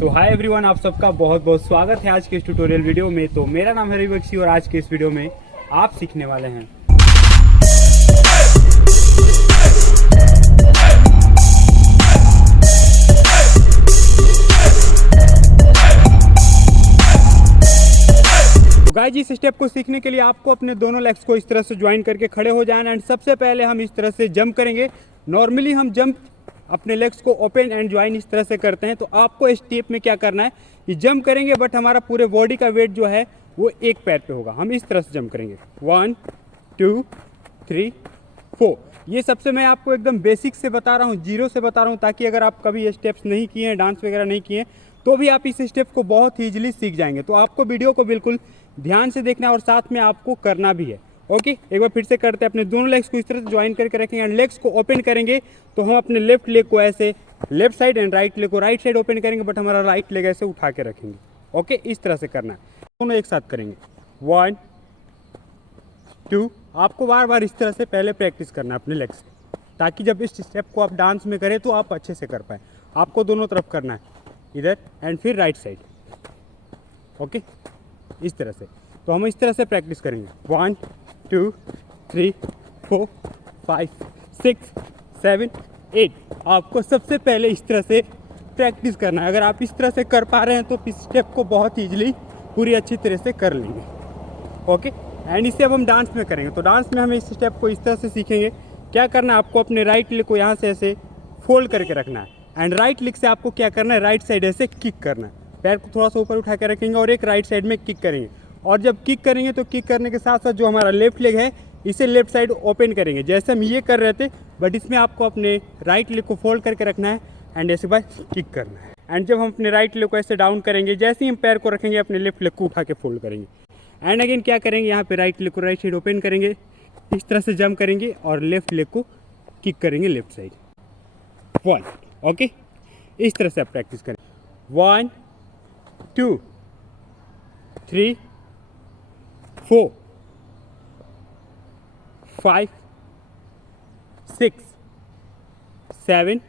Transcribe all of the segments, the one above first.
सो hi everyone, आप सबका बहुत बहुत स्वागत है आज के इस ट्यूटोरियल वीडियो में। तो मेरा नाम है रवि बख्शी और आज के इस वीडियो में आप सीखने वाले हैं गाइस। इस स्टेप को सीखने के लिए आपको अपने दोनों लेग्स को इस तरह से ज्वाइन करके खड़े हो जाना एंड सबसे पहले हम इस तरह से जंप करेंगे। नॉर्मली हम जंप अपने लेग्स को ओपन एंड ज्वाइन इस तरह से करते हैं, तो आपको इस स्टेप में क्या करना है कि जंप करेंगे बट हमारा पूरे बॉडी का वेट जो है वो एक पैर पे होगा। हम इस तरह से जंप करेंगे 1 2 3 4। ये सबसे मैं आपको एकदम बेसिक से बता रहा हूँ, जीरो से बता रहा हूँ, ताकि अगर आप कभी ये स्टेप्स नहीं किए हैं, डांस वगैरह नहीं किए हैं, तो भी आप इस स्टेप को बहुत ईजिली सीख जाएंगे। तो आपको वीडियो को बिल्कुल ध्यान से देखना है और साथ में आपको करना भी है। ओके, एक बार फिर से करते हैं। अपने दोनों लेग्स को इस तरह से ज्वाइन करके रखेंगे एंड लेग्स को ओपन करेंगे। तो हम अपने लेफ्ट लेग को ऐसे left side and right leg को राइट साइड ओपन करेंगे, बट हमारा राइट लेग ऐसे उठा के रखेंगे। ओके, इस तरह से करना है। दोनों एक साथ करेंगे 1 2। आपको बार बार इस तरह से पहले प्रैक्टिस करना है अपने लेग्स से, ताकि जब इस स्टेप को आप डांस में करें तो आप अच्छे से कर पाए। आपको दोनों तरफ करना है, इधर एंड फिर राइट साइड। ओके, इस तरह से। तो हम इस तरह से प्रैक्टिस करेंगे 1 2 3 4 5 6 7 8। आपको सबसे पहले इस तरह से प्रैक्टिस करना है। अगर आप इस तरह से कर पा रहे हैं तो इस स्टेप को बहुत ईजिली पूरी अच्छी तरह से कर लेंगे। ओके, एंड इसे अब हम डांस में करेंगे। तो डांस में हम इस स्टेप को इस तरह से सीखेंगे। क्या करना है, आपको अपने राइट लेग को यहाँ से ऐसे फोल्ड करके रखना है एंड राइट लेग से आपको क्या करना है, राइट साइड ऐसे किक करना है। पैर को थोड़ा सा ऊपर उठा के रखेंगे और एक राइट साइड में किक करेंगे। और जब किक करेंगे तो किक करने के साथ साथ जो हमारा लेफ्ट लेग है इसे लेफ्ट साइड ओपन करेंगे, जैसे हम ये कर रहे थे, बट इसमें आपको अपने राइट लेग को फोल्ड करके रखना है एंड ऐसे बाय किक करना है। एंड जब हम अपने राइट लेग को ऐसे डाउन करेंगे, जैसे ही हम पैर को रखेंगे अपने लेफ्ट लेग को उठा के फोल्ड करेंगे एंड अगेन क्या करेंगे, यहाँ पे राइट लेग को राइट साइड ओपन करेंगे, इस तरह से जंप करेंगे और लेफ्ट लेग को किक करेंगे लेफ्ट साइड 1। ओके, इस तरह से आप प्रैक्टिस करें 1 2 3 4 5 6 7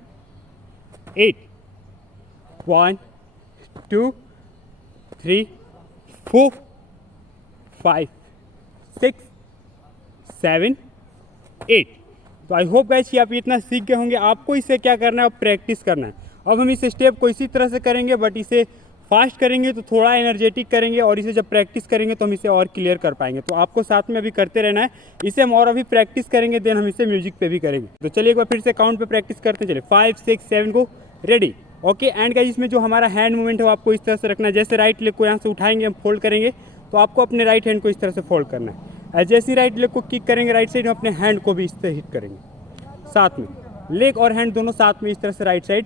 8 1 2 3 4 5 6 7 8। तो आई होप गाइस कि आप इतना सीख गए होंगे। आपको इसे क्या करना है, अब प्रैक्टिस करना है। अब हम इस स्टेप को इसी तरह से करेंगे, बट इसे फास्ट करेंगे तो थोड़ा एनर्जेटिक करेंगे, और इसे जब प्रैक्टिस करेंगे तो हम इसे और क्लियर कर पाएंगे। तो आपको साथ में अभी करते रहना है। इसे हम और अभी प्रैक्टिस करेंगे, देन हम इसे म्यूजिक पे भी करेंगे। तो चलिए एक बार फिर से काउंट पे प्रैक्टिस करते हैं। चलिए 5 6 7 को रेडी। ओके, एंड गाइस इसमें जो हमारा हैंड मूवमेंट है वो आपको इस तरह से रखना है। जैसे राइट लेग को यहाँ से उठाएंगे, हम फोल्ड करेंगे, तो आपको अपने राइट हैंड को इस तरह से फोल्ड करना है। जैसे ही राइट लेग को किक करेंगे राइट साइड, हम अपने हैंड को भी इस तरह हिट करेंगे, साथ में लेग और हैंड दोनों साथ में इस तरह से राइट साइड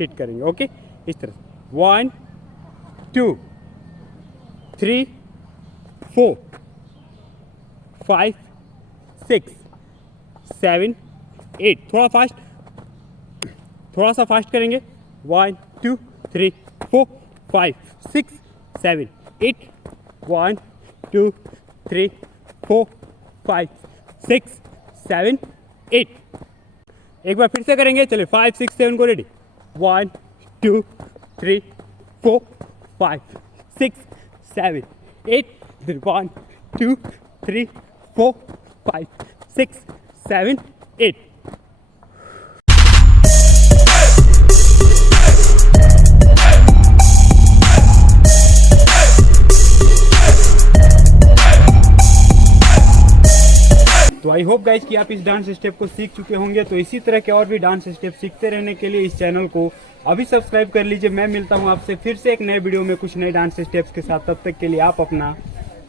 हिट करेंगे। ओके, इस तरह से 1 2 3 4 5 6 7 8। थोड़ा सा फास्ट करेंगे 1 2 3 4 5 6 7 8 1 2 3 4 5 6 7 8। एक बार फिर से करेंगे। चलिए 5 6 7 को रेडी 1 2 3 4 5 6 7 8। फिर 1 2 3 4 5 6 7 8। तो आई होप गाइज कि आप इस डांस स्टेप को सीख चुके होंगे। तो इसी तरह के और भी डांस स्टेप सीखते रहने के लिए इस चैनल को अभी सब्सक्राइब कर लीजिए। मैं मिलता हूं आपसे फिर से एक नए वीडियो में कुछ नए डांस स्टेप्स के साथ। तब तक के लिए आप अपना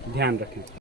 ध्यान रखें।